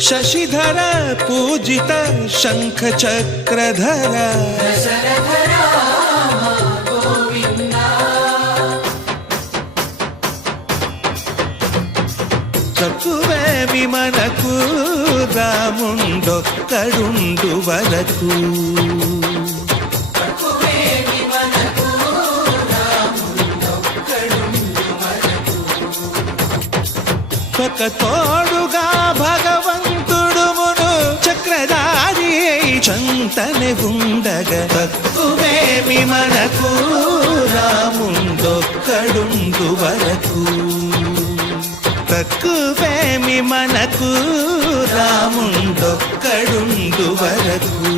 శశిధర పూజిత శంఖ చక్రధర తక్కువేమి మనకు రాముండొక్కడుండు వరకు ఒక తోడుగా భగవంతుడుమును చక్రధారి చంతనే ఉండగ తక్కువేమి మనకు రాముండొక్కడుండు వరకు తక్కువేమి మనకు రాముండొక్కడుండు వరకు.